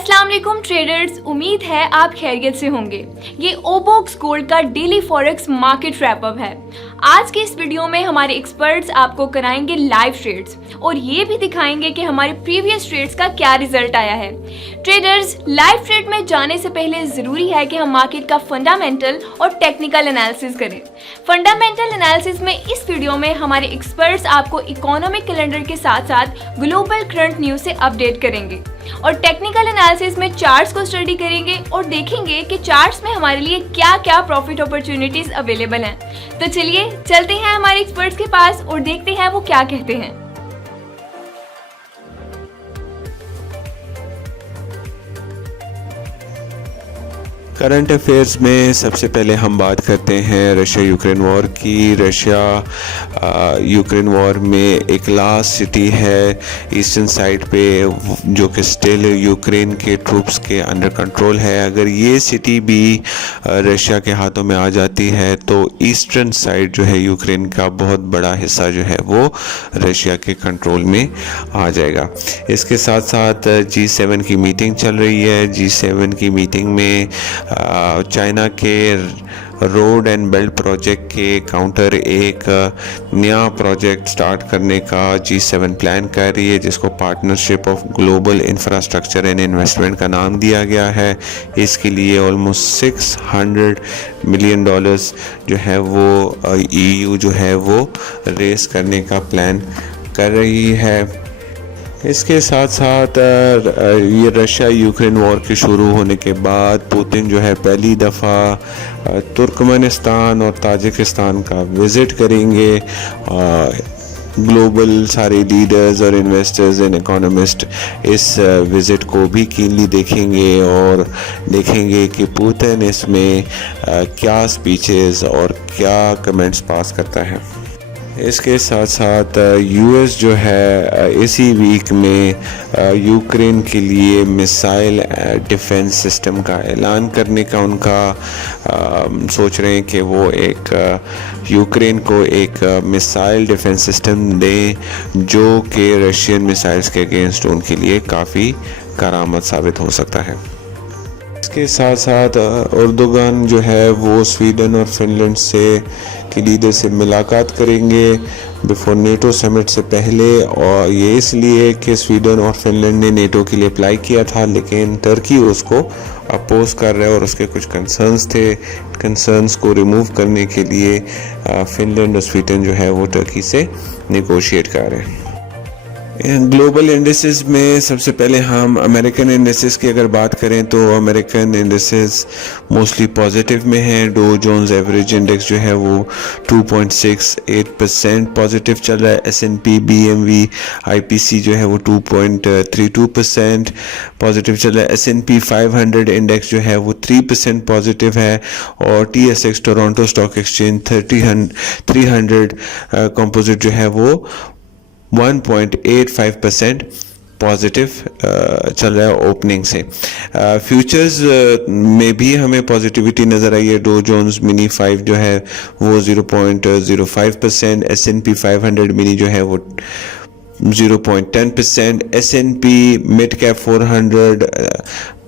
अस्सलाम वालेकुम ट्रेडर्स, उम्मीद है आप खैरियत से होंगे। ये ओबॉक्स गोल्ड का daily forex market wrap up है। आज के इस वीडियो में हमारे एक्सपर्ट्स आपको कराएंगे लाइव ट्रेड्स और ये भी दिखाएंगे कि हमारे प्रीवियस ट्रेड्स का क्या रिजल्ट आया है। ट्रेडर्स, लाइव ट्रेड में जाने से पहले ज़रूरी है कि हम मार्केट का फंडामेंटल और टेक्निकल एनालिसिस करें। फंडामेंटल एनालिसिस में इस वीडियो में हमारे एक्सपर्ट्स आपको इकोनॉमिक कैलेंडर के साथ साथ ग्लोबल करंट न्यूज़ से अपडेट करेंगे और टेक्निकल एनालिसिस में चार्ट्स को स्टडी करेंगे और देखेंगे कि चार्ट्स में हमारे लिए क्या क्या प्रॉफिट अपॉर्चुनिटीज अवेलेबल हैं। तो चलिए चलते हैं हमारे एक्सपर्ट्स के पास और देखते हैं वो क्या कहते हैं। करंट अफेयर्स में सबसे पहले हम बात करते हैं रशिया यूक्रेन वॉर की। रशिया यूक्रेन वॉर में एक लास्ट सिटी है ईस्टर्न साइड पे जो कि स्टिल यूक्रेन के ट्रूप्स के अंडर कंट्रोल है। अगर ये सिटी भी रशिया के हाथों में आ जाती है तो ईस्टर्न साइड जो है यूक्रेन का बहुत बड़ा हिस्सा जो है वो रशिया के कंट्रोल में आ जाएगा। इसके साथ साथ G7 की मीटिंग चल रही है। G7 की मीटिंग में चाइना के रोड एंड बेल्ट प्रोजेक्ट के काउंटर एक नया प्रोजेक्ट स्टार्ट करने का G7 प्लान कर रही है, जिसको partnership of global infrastructure and investment का नाम दिया गया है। इसके लिए ऑलमोस्ट $600 मिलियन जो है वो EU जो है वो रेस करने का प्लान कर रही है। इसके साथ साथ ये रशिया यूक्रेन वॉर के शुरू होने के बाद पुतिन जो है पहली दफ़ा तुर्कमेनिस्तान और ताजिकिस्तान का विज़िट करेंगे। ग्लोबल सारे लीडर्स और इन्वेस्टर्स एंड इकोनॉमिस्ट इस विज़िट को भी कीनली देखेंगे और देखेंगे कि पुतिन इसमें क्या स्पीचेस और क्या कमेंट्स पास करता है। इसके साथ साथ US जो है इसी वीक में यूक्रेन के लिए मिसाइल डिफेंस सिस्टम का ऐलान करने का उनका सोच रहे हैं कि वो एक यूक्रेन को एक मिसाइल डिफेंस सिस्टम दें जो कि रशियन मिसाइल्स के अगेंस्ट उनके लिए काफ़ी करामत साबित हो सकता है। इसके साथ साथ एर्दोगन जो है वो स्वीडन और फिनलैंड के लीडर से मुलाकात करेंगे बिफोर नेटो समिट से पहले, और ये इसलिए कि स्वीडन और फिनलैंड ने नेटो के लिए अप्लाई किया था लेकिन टर्की उसको अपोज कर रहा है और उसके कुछ कंसर्न्स थे। कंसर्न्स को रिमूव करने के लिए फिनलैंड और स्वीडन जो है वो टर्की से नेगोशिएट कर रहे हैं। ग्लोबल इंडेक्सेस में सबसे पहले हम अमेरिकन इंडेक्सेस की अगर बात करें तो अमेरिकन इंडेक्सेस मोस्टली पॉजिटिव में हैं। डो जोन्स एवरेज इंडेक्स जो है वो 2.68% पॉजिटिव चल रहा है। S&P BMV IPC जो है वो 2.32% पॉजिटिव चल रहा है। S&P 500 इंडेक्स जो है वो 3% पॉजिटिव है और TSX Toronto stock exchange 300 composite जो है वो 1.85% पॉजिटिव चल रहा है ओपनिंग से। फ्यूचर्स में भी हमें पॉजिटिविटी नज़र आई है। डो जोन्स मिनी 5 जो है वो 0.05%, S&P 500 मिनी जो है वो 0.10%, S&P मिड कैप 400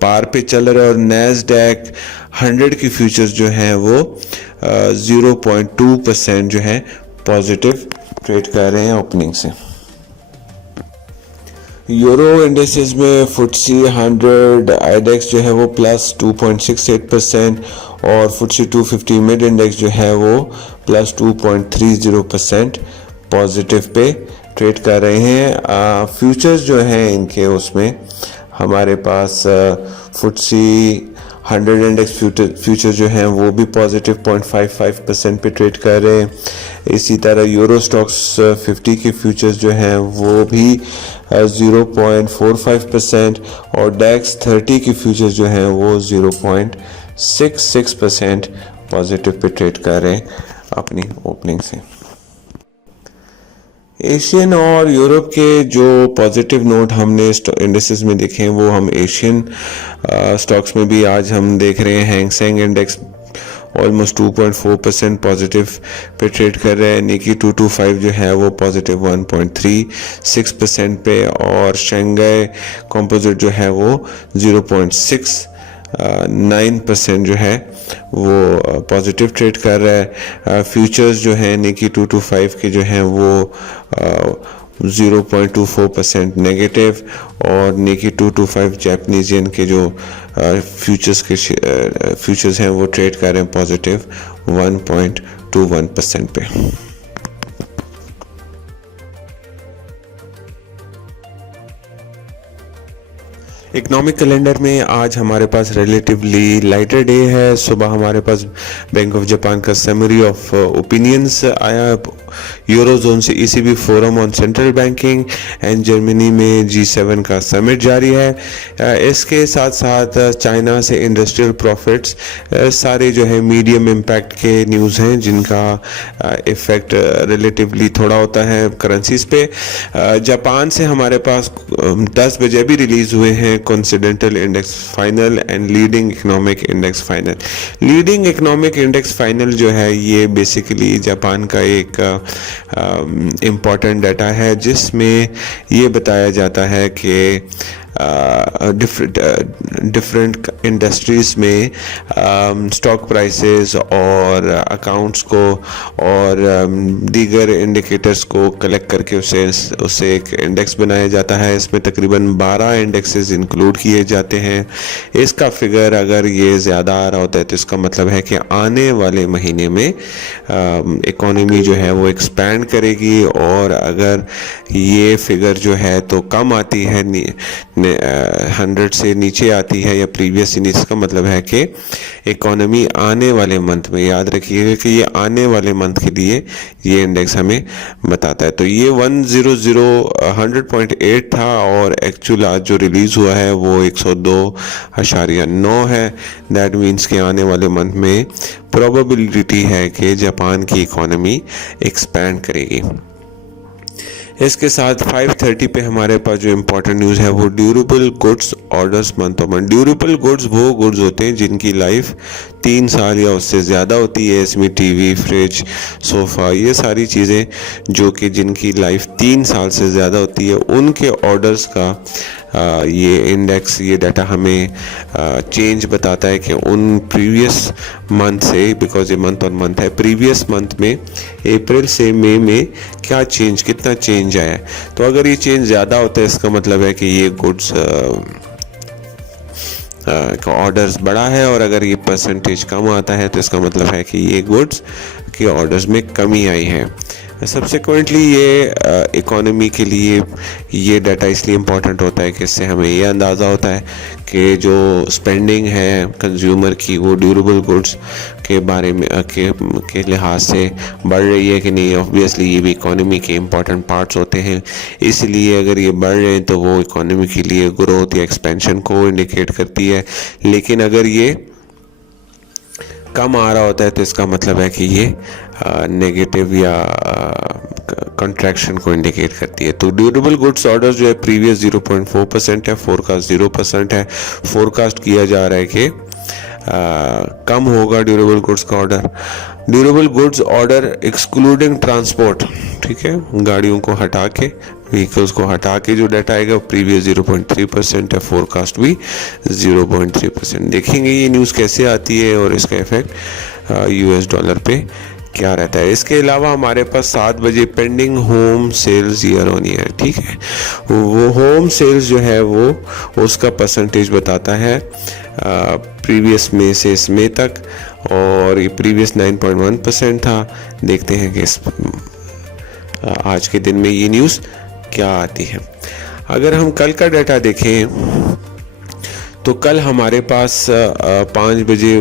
पार पे चल रहा है और नैस्डैक 100 की फ्यूचर्स जो है वो 0.2% जो है पॉजिटिव ट्रेड कर रहे हैं ओपनिंग से। यूरो इंडेक्सेस में FTSE 100 IDEX जो है वो प्लस 2.68% और FTSE 250 मिड इंडेक्स जो है वो प्लस 2.30% पॉजिटिव पे ट्रेड कर रहे हैं। फ्यूचर्स जो हैं इनके उसमें हमारे पास FTSE 100 इंडेक्स फ्यूचर जो हैं वो भी पॉजिटिव 0.55% पे ट्रेड कर रहे हैं। इसी तरह यूरो स्टॉक्स 50 के फ्यूचर्स जो हैं वो भी 0.45% और DAX 30 की फ्यूचर्स जो हैं वो 0.66% पॉजिटिव पे ट्रेड कर रहे हैं अपनी ओपनिंग से। एशियन और यूरोप के जो पॉजिटिव नोट हमने इंडेक्सेस में देखे हैं वो हम एशियन स्टॉक्स में भी आज हम देख रहे हैं। Hang Seng index almost 2.4% positive pay trade कर रहा है। निकी 225 जो है वो पॉजिटिव 1.36% पे, और शंघाई कंपोजिट जो है वो 0.69% जो है वो पॉजिटिव ट्रेड कर रहा है। फ्यूचर्स जो है निकी 225 के जो हैं वो 0.24% नेगेटिव, और निकी 225 जापानीज येन के जो फ्यूचर्स हैं वो ट्रेड कर रहे हैं पॉजिटिव 1.21% पे। इकोनॉमिक कैलेंडर में आज हमारे पास रिलेटिवली लाइटर डे है। सुबह हमारे पास बैंक ऑफ जापान का समरी ऑफ ओपिनियंस आया, यूरोजोन से ECB forum on central banking, and Germany में G7 का समिट जारी है। इसके साथ साथ चाइना से इंडस्ट्रियल प्रॉफिट्स, सारे जो है मीडियम इम्पैक्ट के न्यूज़ हैं जिनका इफ़ेक्ट रिलेटिवली थोड़ा होता है करेंसीज पे। जापान से हमारे पास 10 बजे भी रिलीज़ हुए हैं coincident index final and leading economic index final. Leading economic index final जो है ये बेसिकली जापान का एक इम्पॉर्टेंट डाटा है जिसमें ये बताया जाता है कि डिफरेंट इंडस्ट्रीज़ में स्टॉक प्राइसेस और अकाउंट्स को और दीगर इंडिकेटर्स को कलेक्ट करके उसे एक इंडेक्स बनाया जाता है। इसमें तकरीबन 12 इंडेक्सेस इंक्लूड किए जाते हैं। इसका फिगर अगर ये ज़्यादा आ रहा होता है तो इसका मतलब है कि आने वाले महीने में इकोनॉमी जो है वो एक्सपैंड करेगी, और अगर ये फिगर जो है तो कम आती है 100 से नीचे आती है या प्रीवियस इंडेक्स का मतलब है कि इकोनॉमी आने वाले मंथ में, याद रखिएगा कि ये आने वाले मंथ के लिए ये इंडेक्स हमें बताता है। तो ये 100.8 था और एक्चुअल आज जो रिलीज़ हुआ है वो 102.9 है। दैट मीन्स कि आने वाले मंथ में प्रोबेबिलिटी है कि जापान की इकोनॉमी एक्सपैंड करेगी। इसके साथ 5:30 पे हमारे पास जो इम्पोर्टेंट न्यूज़ है वो durable goods orders month of month. Durable goods वो गुड्स होते हैं जिनकी लाइफ 3 साल या उससे ज़्यादा होती है। इसमें टीवी, फ्रिज, सोफ़ा, ये सारी चीज़ें जो कि जिनकी लाइफ 3 साल से ज़्यादा होती है उनके ऑर्डर्स का ये इंडेक्स, ये डाटा हमें चेंज बताता है कि उन प्रीवियस मंथ से, बिकॉज ये मंथ ऑन मंथ है, प्रीवियस मंथ में अप्रैल से मई में क्या चेंज, कितना चेंज आया है। तो अगर ये चेंज ज़्यादा होता है इसका मतलब है कि ये गुड्स का ऑर्डर्स बड़ा है, और अगर ये परसेंटेज कम आता है तो इसका मतलब है कि ये गुड्स के ऑर्डर्स में कमी आई है। सब्सिक्वेंटली ये इकोनॉमी के लिए ये डाटा इसलिए इम्पॉर्टेंट होता है कि इससे हमें ये अंदाज़ा होता है कि जो स्पेंडिंग है कंज्यूमर की वो ड्यूरेबल गुड्स के बारे में के लिहाज से बढ़ रही है कि नहीं। ऑब्वियसली ये भी इकोनॉमी के इम्पॉर्टेंट पार्ट्स होते हैं, इसलिए अगर ये बढ़ रहे हैं तो वो इकोनॉमी के लिए ग्रोथ या एक्सपेंशन को इंडिकेट करती है। लेकिन अगर ये कम आ रहा होता है तो इसका मतलब है कि ये नेगेटिव या कंट्रैक्शन को इंडिकेट करती है। तो ड्यूरेबल गुड्स ऑर्डर जो है प्रीवियस 0.4% है, फोरकास्ट 0% है। फोरकास्ट किया जा रहा है कि कम होगा ड्यूरेबल गुड्स का order. Durable goods order excluding transport, ठीक है, गाड़ियों को हटा के, व्हीकल्स को हटा के जो डाटा आएगा प्रीवियस 0.3% है, फोरकास्ट भी 0.3%। देखेंगे ये न्यूज़ कैसे आती है और इसका इफेक्ट US डॉलर पे क्या रहता है। इसके अलावा हमारे पास 7 बजे pending home sales year on year, ठीक है, वो होम सेल्स जो है वो उसका परसेंटेज बताता है प्रीवियस मई से इस मई तक, और ये प्रीवियस 9.1% था। देखते हैं कि आज के दिन में ये न्यूज़ क्या आती है। अगर हम कल का डाटा देखें तो कल हमारे पास 5 बजे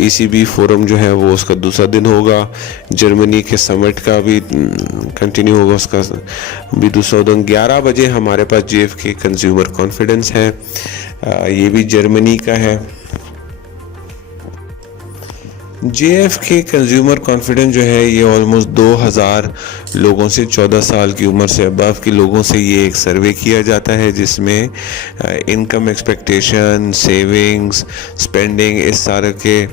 ECB फोरम जो है वो उसका दूसरा दिन होगा। जर्मनी के समिट का भी कंटिन्यू होगा, उसका भी दूसरा दिन। 11 बजे हमारे पास JFK कंज्यूमर कॉन्फिडेंस है, ये भी जर्मनी का है। JFK कंज्यूमर कॉन्फिडेंस जो है ये ऑलमोस्ट 2000 लोगों से 14 साल की उम्र से अबव के लोगों से ये एक सर्वे किया जाता है, जिसमें इनकम एक्सपेक्टेशन, सेविंग्स, स्पेंडिंग, इस सारे के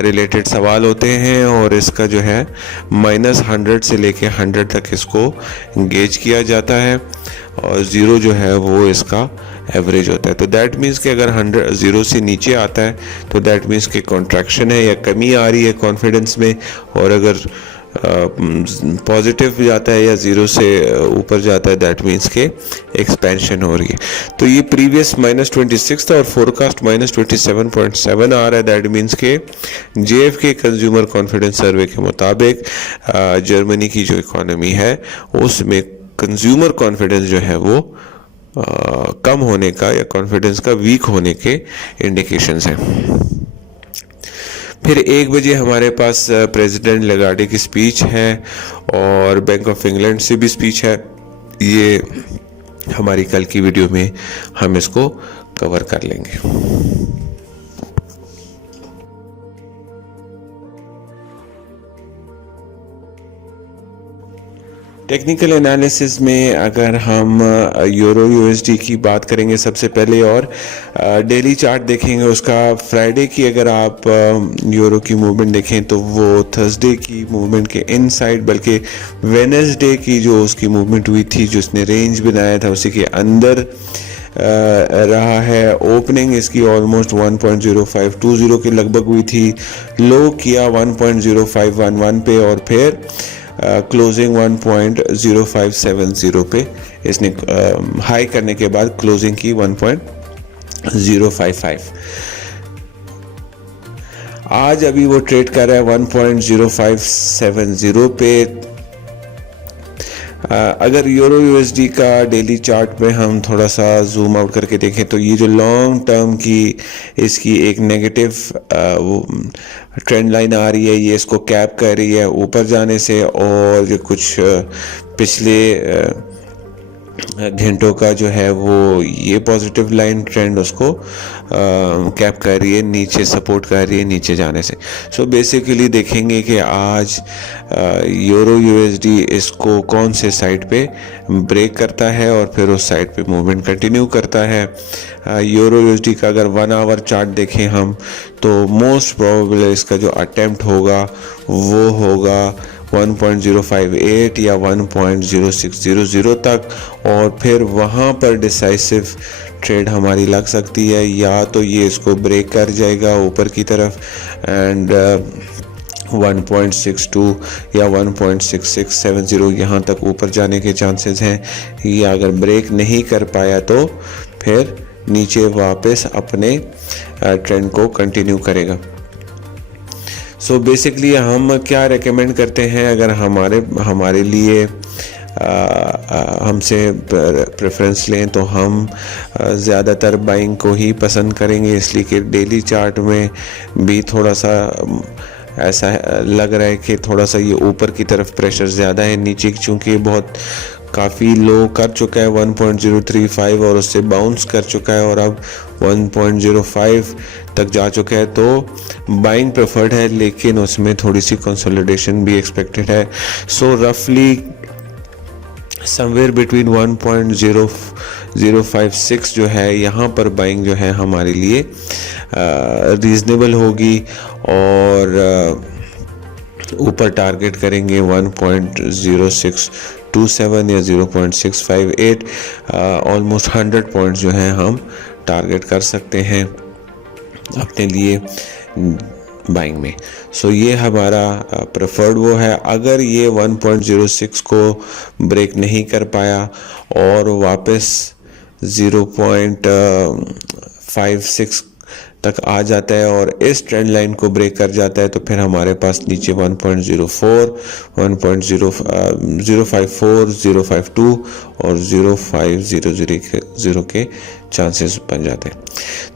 रिलेटेड सवाल होते हैं और इसका जो है -100 से लेके 100 तक इसको गेज किया जाता है और 0 जो है वो इसका एवरेज होता है। तो दैट मीन्स कि अगर 0 से नीचे आता है तो दैट मीन्स कि कॉन्ट्रैक्शन है या कमी आ रही है कॉन्फिडेंस में, और अगर पॉजिटिव जाता है या 0 से ऊपर जाता है दैट मीन्स के एक्सपेंशन हो रही है। तो ये प्रीवियस -26 था और फोरकास्ट -27.7 आ रहा है। दैट मीन्स के JFK कंज्यूमर कॉन्फिडेंस सर्वे के मुताबिक जर्मनी की जो इकोनॉमी है उसमें कंज्यूमर कॉन्फिडेंस जो है वो कम होने का या कॉन्फिडेंस का वीक होने के इंडिकेशंस हैं। फिर 1 बजे हमारे पास प्रेसिडेंट लगार्डे की स्पीच है और बैंक ऑफ इंग्लैंड से भी स्पीच है। ये हमारी कल की वीडियो में हम इसको कवर कर लेंगे। टेक्निकल एनालिसिस में अगर हम यूरो USD की बात करेंगे सबसे पहले और डेली चार्ट देखेंगे उसका। फ्राइडे की अगर आप यूरो की मूवमेंट देखें तो वो थर्सडे की मूवमेंट के इनसाइड, बल्कि वेडनेसडे की जो उसकी मूवमेंट हुई थी, जो उसने रेंज बनाया था उसी के अंदर रहा है। ओपनिंग इसकी ऑलमोस्ट 1.0520 के लगभग हुई थी, लो किया 1.0511 पे और फिर क्लोजिंग 1.0570 पे इसने हाई करने के बाद क्लोजिंग की 1.055। आज अभी वो ट्रेड कर रहा है 1.0570 पे। अगर यूरो USD का डेली चार्ट में हम थोड़ा सा जूम आउट करके देखें तो ये जो लॉन्ग टर्म की इसकी एक नेगेटिव ट्रेंड लाइन आ रही है, ये इसको कैप कर रही है ऊपर जाने से, और जो कुछ पिछले घंटों का जो है वो ये पॉजिटिव लाइन ट्रेंड उसको कैप कर रही है, नीचे सपोर्ट कर रही है नीचे जाने से। सो बेसिकली देखेंगे कि आज यूरो USD इसको कौन से साइड पे ब्रेक करता है और फिर उस साइड पे मूवमेंट कंटिन्यू करता है। यूरो USD का अगर 1 आवर चार्ट देखें हम तो मोस्ट प्रोबेबल इसका जो अटेम्प्ट होगा वो होगा 1.058 या 1.0600 तक, और फिर वहाँ पर डिसाइसिव ट्रेड हमारी लग सकती है। या तो ये इसको ब्रेक कर जाएगा ऊपर की तरफ एंड 1.62 या 1.6670 यहाँ तक ऊपर जाने के चांसेस हैं, या अगर ब्रेक नहीं कर पाया तो फिर नीचे वापस अपने ट्रेंड को कंटिन्यू करेगा। सो बेसिकली हम क्या रेकमेंड करते हैं, अगर हमारे लिए हमसे प्रेफरेंस लें तो हम ज़्यादातर बाइंग को ही पसंद करेंगे, इसलिए कि डेली चार्ट में भी थोड़ा सा ऐसा लग रहा है कि थोड़ा सा ये ऊपर की तरफ प्रेशर ज़्यादा है, नीचे चूँकि बहुत काफ़ी लो कर चुका है 1.035 और उससे बाउंस कर चुका है और अब 1.05 तक जा चुका है, तो बाइंग प्रेफर्ड है, लेकिन उसमें थोड़ी सी कंसोलिडेशन भी एक्सपेक्टेड है। सो रफली समवेयर बिटवीन 1.0056 जो है यहाँ पर बाइंग जो है हमारे लिए रीजनेबल होगी, और ऊपर टारगेट करेंगे 1.0627 या 0.658। ऑलमोस्ट 100 पॉइंट्स जो हैं हम टारगेट कर सकते हैं अपने लिए बाइंग में। सो ये हमारा प्रेफर्ड वो है। अगर ये 1.06 को ब्रेक नहीं कर पाया और वापस 0.56 तक आ जाता है और इस ट्रेंड लाइन को ब्रेक कर जाता है तो फिर हमारे पास नीचे 1.04, 1.054, 052 और 0500 के चांसेस बन जाते हैं।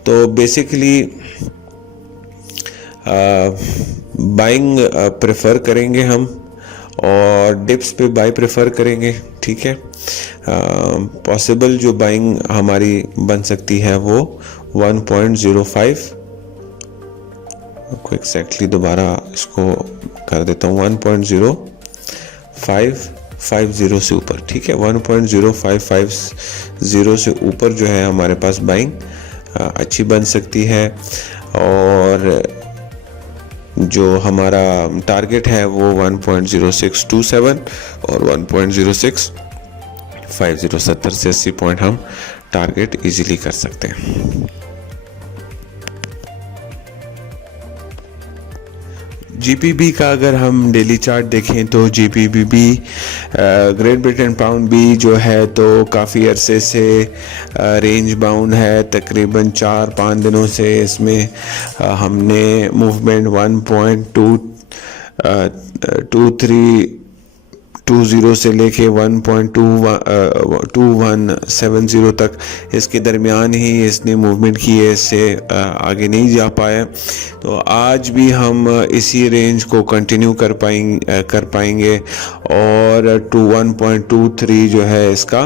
तो बेसिकली बाइंग प्रेफर करेंगे हम और डिप्स पे बाय प्रेफर करेंगे, ठीक है। पॉसिबल जो बाइंग हमारी बन सकती है वो 1.05 आपको एग्जैक्टली दोबारा इसको कर देता हूँ 1.0550 से ऊपर, ठीक है। 1.0550 से ऊपर जो है हमारे पास बाइंग अच्छी बन सकती है, और जो हमारा टारगेट है वो 1.0627 और 1.0650 70 से 80 पॉइंट हम टारगेट इजीली कर सकते हैं। जीपीबी का अगर हम डेली चार्ट देखें तो जीपीबी भी ग्रेट ब्रिटेन पाउंड भी जो है तो काफ़ी अरसे से रेंज बाउंड है। तकरीबन 4-5 दिनों से इसमें हमने मूवमेंट 1.2320 से लेके 1.2170 तक इसके दरमियान ही इसने मूवमेंट की है, इससे आगे नहीं जा पाया। तो आज भी हम इसी रेंज को कंटिन्यू कर पाएंगे और 1.23 जो है इसका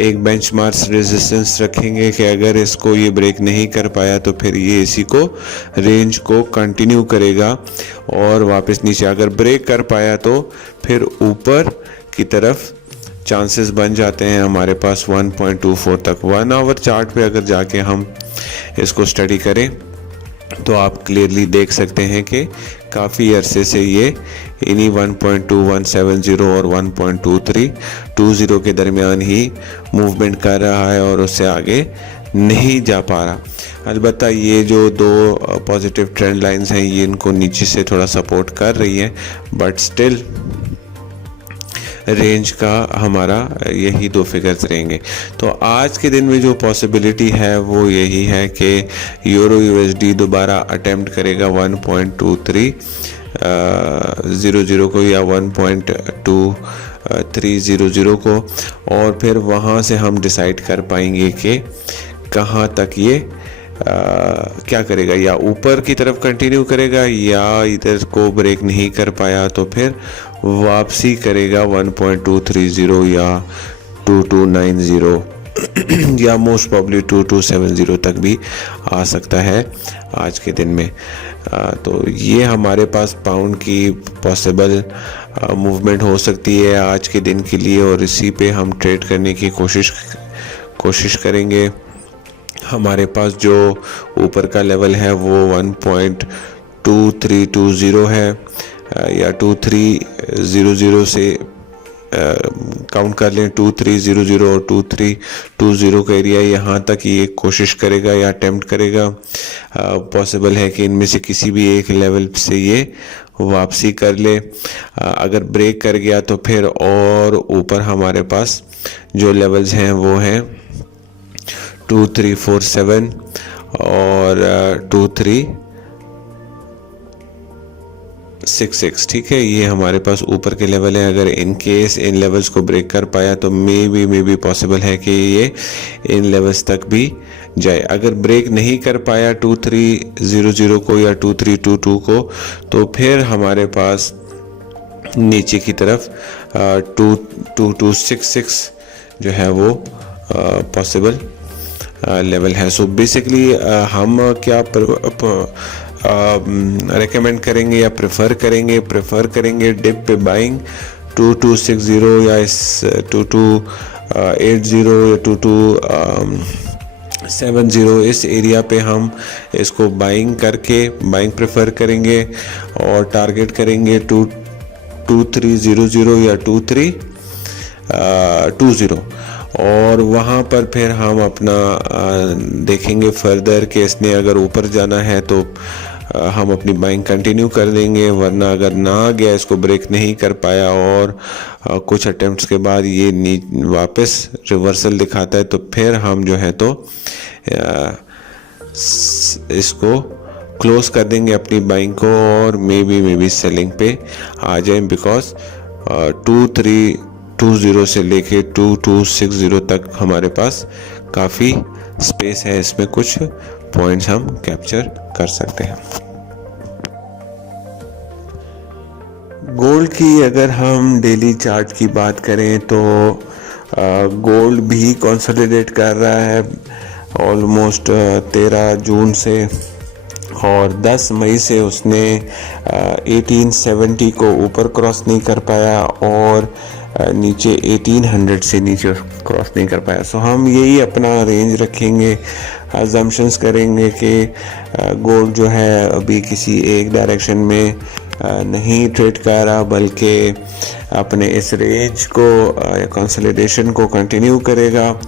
एक बेंचमार्क रेजिस्टेंस रखेंगे कि अगर इसको ये ब्रेक नहीं कर पाया तो फिर ये इसी को रेंज को कंटिन्यू करेगा और वापस नीचे अगर ब्रेक कर पाया तो फिर ऊपर की तरफ चांसेस बन जाते हैं हमारे पास 1.24 तक। 1 आवर चार्ट पे अगर जाके हम इसको स्टडी करें तो आप क्लियरली देख सकते हैं कि काफ़ी अरसे से ये इन्हीं 1.2170 और 1.2320 के दरमियान ही मूवमेंट कर रहा है और उससे आगे नहीं जा पा रहा। अलबत्ता ये जो दो पॉजिटिव ट्रेंड लाइंस हैं ये इनको नीचे से थोड़ा सपोर्ट कर रही है, बट स्टिल रेंज का हमारा यही 2 फिगर्स रहेंगे। तो आज के दिन में जो पॉसिबिलिटी है वो यही है कि यूरो यूएसडी दोबारा अटेम्प्ट करेगा 1.2300 को या 1.2300 को, और फिर वहाँ से हम डिसाइड कर पाएंगे कि कहाँ तक ये क्या करेगा, या ऊपर की तरफ कंटिन्यू करेगा या इधर को ब्रेक नहीं कर पाया तो फिर वापसी करेगा 1.230 या 2290 या मोस्ट प्रॉब्ली 2270 तक भी आ सकता है आज के दिन में। तो ये हमारे पास पाउंड की पॉसिबल मूवमेंट हो सकती है आज के दिन के लिए, और इसी पे हम ट्रेड करने की कोशिश करेंगे। हमारे पास जो ऊपर का लेवल है वो 1.2320 है या 2300 से काउंट कर लें 2300 और 2320 का एरिया, यहाँ तक ये कोशिश करेगा या अटेम्प्ट करेगा। पॉसिबल है कि इनमें से किसी भी एक लेवल से ये वापसी कर ले। अगर ब्रेक कर गया तो फिर और ऊपर हमारे पास जो लेवल्स हैं वो हैं 2347 और 2366, ठीक है। ये हमारे पास ऊपर के लेवल है। अगर इन केस इन लेवल्स को ब्रेक कर पाया तो मे बी पॉसिबल है कि ये इन लेवल्स तक भी जाए। अगर ब्रेक नहीं कर पाया 2300 को या 2322 को तो फिर हमारे पास नीचे की तरफ 2266 जो है वो पॉसिबल लेवल है। सो बेसिकली हम क्या रेकमेंड करेंगे या प्रेफर करेंगे डिप पे बाइंग 2260 या 2280 या 2270 इस एरिया पे हम इसको बाइंग प्रेफर करेंगे और टारगेट करेंगे 2300 या 2320, और वहाँ पर फिर हम अपना देखेंगे फर्दर कि इसने अगर ऊपर जाना है तो हम अपनी बाइंग कंटिन्यू कर देंगे, वरना अगर ना गया, इसको ब्रेक नहीं कर पाया और कुछ अटेम्प्ट्स के बाद ये वापस रिवर्सल दिखाता है तो फिर हम जो है तो इसको क्लोज कर देंगे अपनी बाइंग को और मे बी सेलिंग पे आ जाए, बिकॉज 2320 से लेके 2260 तक हमारे पास काफ़ी स्पेस है, इसमें कुछ पॉइंट्स हम कैप्चर कर सकते हैं। गोल्ड की अगर हम डेली चार्ट की बात करें तो गोल्ड भी कंसोलिडेट कर रहा है ऑलमोस्ट 13 जून से, और 10 मई से उसने 1870 को ऊपर क्रॉस नहीं कर पाया और नीचे 1800 से नीचे क्रॉस नहीं कर पाया। सो हम यही अपना रेंज रखेंगे, अजम्पशंस करेंगे कि गोल्ड जो है अभी किसी एक डायरेक्शन में नहीं ट्रेड कर रहा, बल्कि अपने इस रेंज को कंसोलिडेशन को कंटिन्यू करेगा।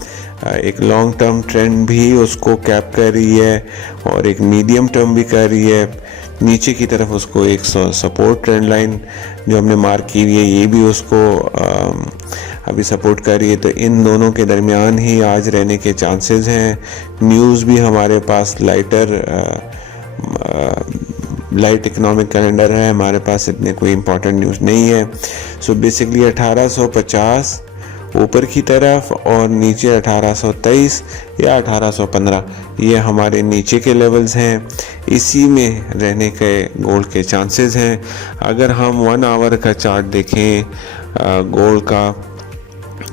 एक लॉन्ग टर्म ट्रेंड भी उसको कैप कर रही है और एक मीडियम टर्म भी कर रही है। नीचे की तरफ उसको एक सपोर्ट ट्रेंड लाइन जो हमने मार्क की हुई है, ये भी उसको अभी सपोर्ट कर रही है। तो इन दोनों के दरमियान ही आज रहने के चांसेस हैं। न्यूज़ भी हमारे पास लाइट इकोनॉमिक कैलेंडर है, हमारे पास इतने कोई इम्पोर्टेंट न्यूज़ नहीं है। सो बेसिकली 1850 ऊपर की तरफ और नीचे 1823 या 1815 ये हमारे नीचे के लेवल्स हैं। इसी में रहने के गोल्ड के चांसेस हैं। अगर हम 1 आवर का चार्ट देखें गोल्ड का,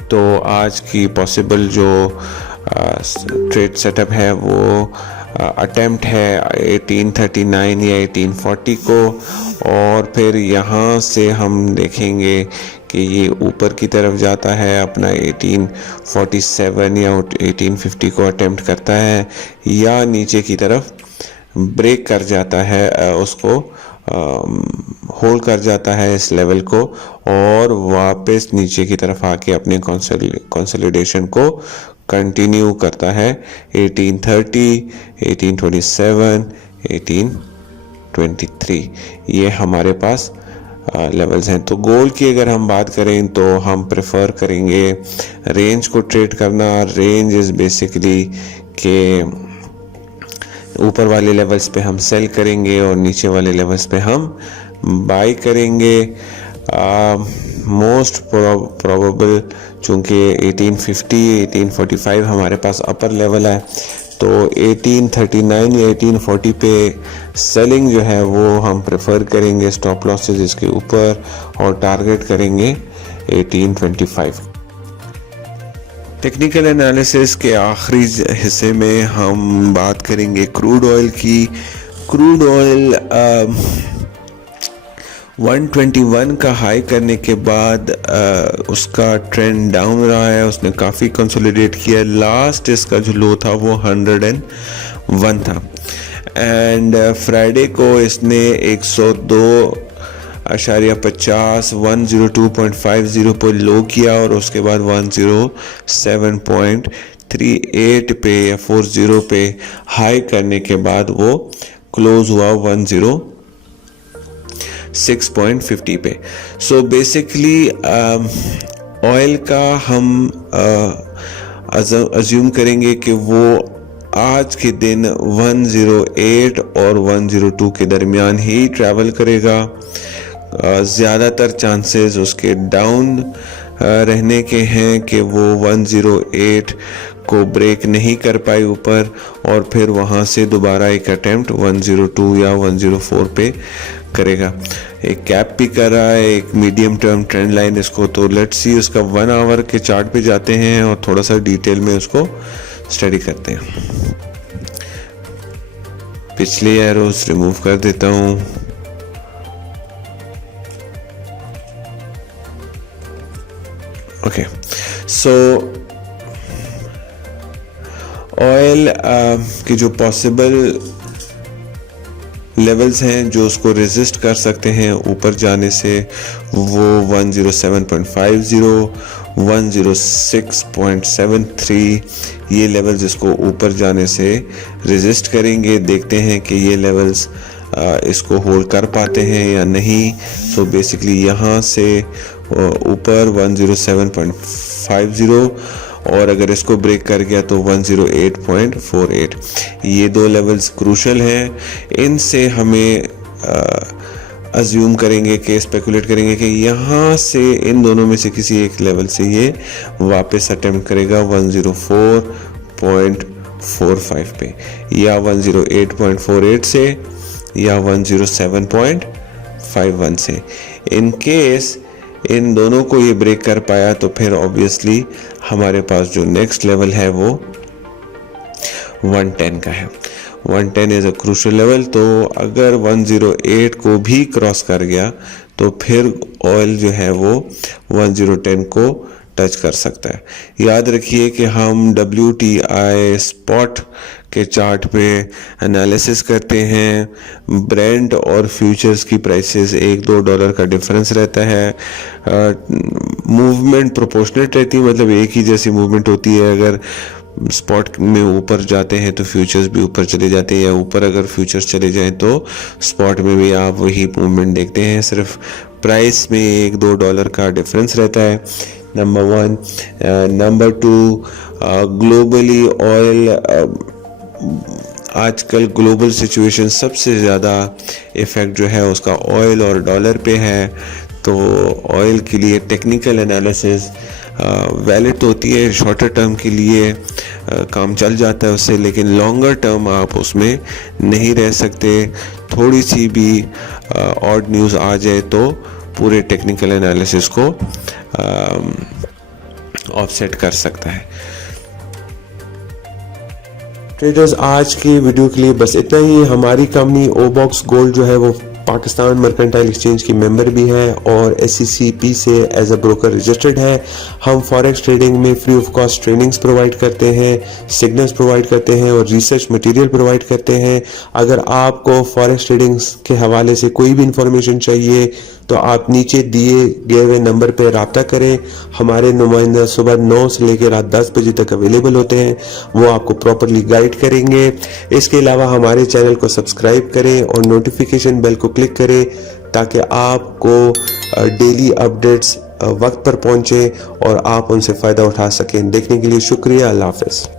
तो आज की पॉसिबल जो ट्रेड सेटअप है वो अटेम्प्ट है 1839 या 1840 को, और फिर यहाँ से हम देखेंगे कि ये ऊपर की तरफ जाता है, अपना 1847 या 1850 को अटेम्प्ट करता है, या नीचे की तरफ ब्रेक कर जाता है, उसको होल्ड कर जाता है इस लेवल को, और वापस नीचे की तरफ आके अपने कंसोलिडेशन को कंटिन्यू करता है 1830, 1827, 1823। ये हमारे पास लेवल्स हैं। तो गोल्ड की अगर हम बात करें तो हम प्रेफर करेंगे रेंज को ट्रेड करना। रेंज इज़ बेसिकली के ऊपर वाले लेवल्स पे हम सेल करेंगे और नीचे वाले लेवल्स पे हम बाई करेंगे। मोस्ट प्रोबेबल चूँकि 1850, 1845 हमारे पास अपर लेवल है, तो 1839 या 1840 पे सेलिंग जो है वो हम प्रेफर करेंगे, स्टॉप लॉसेस इसके ऊपर, और टारगेट करेंगे 1825। टेक्निकल एनालिसिस के आखिरी हिस्से में हम बात करेंगे क्रूड ऑयल की। क्रूड ऑयल 121 का हाई करने के बाद उसका ट्रेंड डाउन रहा है, उसने काफ़ी कंसोलिडेट किया। लास्ट इसका जो लो था वो 101 था, एंड फ्राइडे को इसने 102.50 102.50 पर लो किया, और उसके बाद 107.38 पे या 40 पे हाई करने के बाद वो क्लोज हुआ 106.50 पे। सो बेसिकली ऑयल का हम अज्यूम करेंगे कि वो आज के दिन 108 और 102 के दरमियान ही ट्रैवल करेगा। ज़्यादातर चांसेस उसके डाउन रहने के हैं कि वो 108 को ब्रेक नहीं कर पाई ऊपर, और फिर वहाँ से दोबारा एक अटेम्प्ट 102 या 104 पे करेगा। एक कैप भी कर रहा है, एक मीडियम टर्म ट्रेंड लाइन इसको। तो लेट्स सी उसका 1 आवर के चार्ट पे जाते हैं और थोड़ा सा डिटेल में उसको स्टडी करते हैं। पिछले एरोस रिमूव कर देता हूँ। ओके, सो ऑयल की जो पॉसिबल लेवल्स हैं जो उसको रेजिस्ट कर सकते हैं ऊपर जाने से, वो 107.50, 106.73 ये लेवल्स इसको ऊपर जाने से रेजिस्ट करेंगे। देखते हैं कि ये लेवल्स इसको होल्ड कर पाते हैं या नहीं। सो बेसिकली यहाँ से ऊपर 107.50, और अगर इसको ब्रेक कर गया तो 108.48। ये दो लेवल्स क्रूशल हैं। इनसे हमें अज्यूम करेंगे कि स्पेकुलेट करेंगे कि यहाँ से इन दोनों में से किसी एक लेवल से ये वापस अटेम्प्ट करेगा 104.45 पे, या 108.48 से, या 107.51 से। इन केस इन दोनों को ये ब्रेक कर पाया तो फिर ऑब्वियसली हमारे पास जो नेक्स्ट लेवल है वो 110 का है। 110 इज़ अ क्रूशियल लेवल। तो अगर 108 को भी क्रॉस कर गया तो फिर ऑयल जो है वो 1010 को टच कर सकता है। याद रखिए कि हम WTI स्पॉट के चार्ट पे एनालिसिस करते हैं। ब्रेंट और फ्यूचर्स की प्राइसेस $1-2 का डिफरेंस रहता है। मूवमेंट प्रोपोर्शनेट रहती है, मतलब एक ही जैसी मूवमेंट होती है। अगर स्पॉट में ऊपर जाते हैं तो फ्यूचर्स भी ऊपर चले जाते हैं, या ऊपर अगर फ्यूचर्स चले जाएं तो स्पॉट में भी आप वही मूवमेंट देखते हैं। सिर्फ प्राइस में $1-2 का डिफरेंस रहता है, नंबर 1। नंबर 2, ग्लोबली ऑयल, आजकल ग्लोबल सिचुएशन सबसे ज़्यादा इफ़ेक्ट जो है उसका ऑयल और डॉलर पे है। तो ऑयल के लिए टेक्निकल एनालिसिस वैलिड होती है, शॉर्टर टर्म के लिए काम चल जाता है उससे, लेकिन लॉन्गर टर्म आप उसमें नहीं रह सकते। थोड़ी सी भी ऑड न्यूज़ आ जाए तो पूरे टेक्निकल एनालिसिस को ऑफसेट कर सकता है। ट्रेडर्स, आज की वीडियो के लिए बस इतना ही। हमारी कंपनी ओबॉक्स गोल्ड जो है वो पाकिस्तान मर्केंटाइल एक्सचेंज की मेंबर भी है और SCCP से एज अ ब्रोकर रजिस्टर्ड है। हम फॉरेक्स ट्रेडिंग में free of cost trainings provide करते हैं, सिग्नल्स प्रोवाइड करते हैं और रिसर्च मटेरियल प्रोवाइड करते हैं। अगर आपको फॉरेक्स ट्रेडिंग्स के हवाले से कोई भी इंफॉर्मेशन चाहिए तो आप नीचे दिए गए हुए नंबर पर रब्ता करें। हमारे नुमाइंदा सुबह 9 से लेकर रात 10 बजे तक अवेलेबल होते हैं, वो आपको प्रॉपरली गाइड करेंगे। इसके अलावा हमारे चैनल को सब्सक्राइब करें और नोटिफिकेशन बेल को क्लिक करें ताकि आपको डेली अपडेट्स वक्त पर पहुंचे और आप उनसे फ़ायदा उठा सकें। देखने के लिए शुक्रिया। अल्लाह हाफ़िज़।